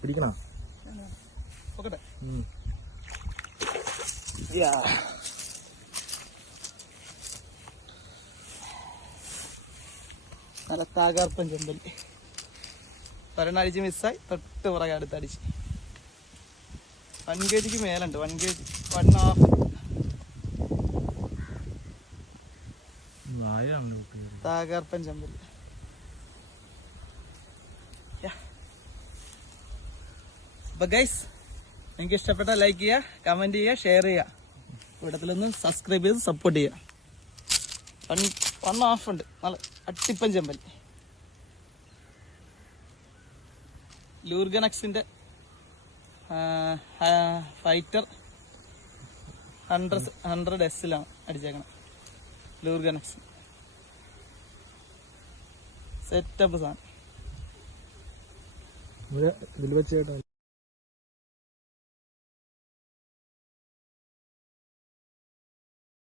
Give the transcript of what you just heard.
പിടിക്കണോ? നല്ല തകർപ്പൻ ചെമ്പല്ലി. ഒരെണ്ണടിച്ച് മിസ്സായി, തൊട്ട് പുറകെ അടുത്തടിച്ച്. 1 kg മേലുണ്ട്, 1 kg 1.5. തകർപ്പൻ ചെമ്പല്ലി. അപ്പൊ ഗൈസ്, നിങ്ങൾക്ക് ഇഷ്ടപ്പെട്ട ലൈക്ക് ചെയ്യുക, കമന്റ് ചെയ്യുക, ഷെയർ ചെയ്യുക, ഇവിടത്തിലൊന്ന് സബ്സ്ക്രൈബ് ചെയ്ത് സപ്പോർട്ട് ചെയ്യുക. 1.5 ഉണ്ട്, നല്ല അട്ടിപ്പൻ ചെമ്പല്ലി. ലൂർഗനക്സിന്റെ ഫൈറ്റർ 100S അടിച്ചേക്കണം. ലൂർഗനക്സ് സെറ്റപ്പ് സാധനം.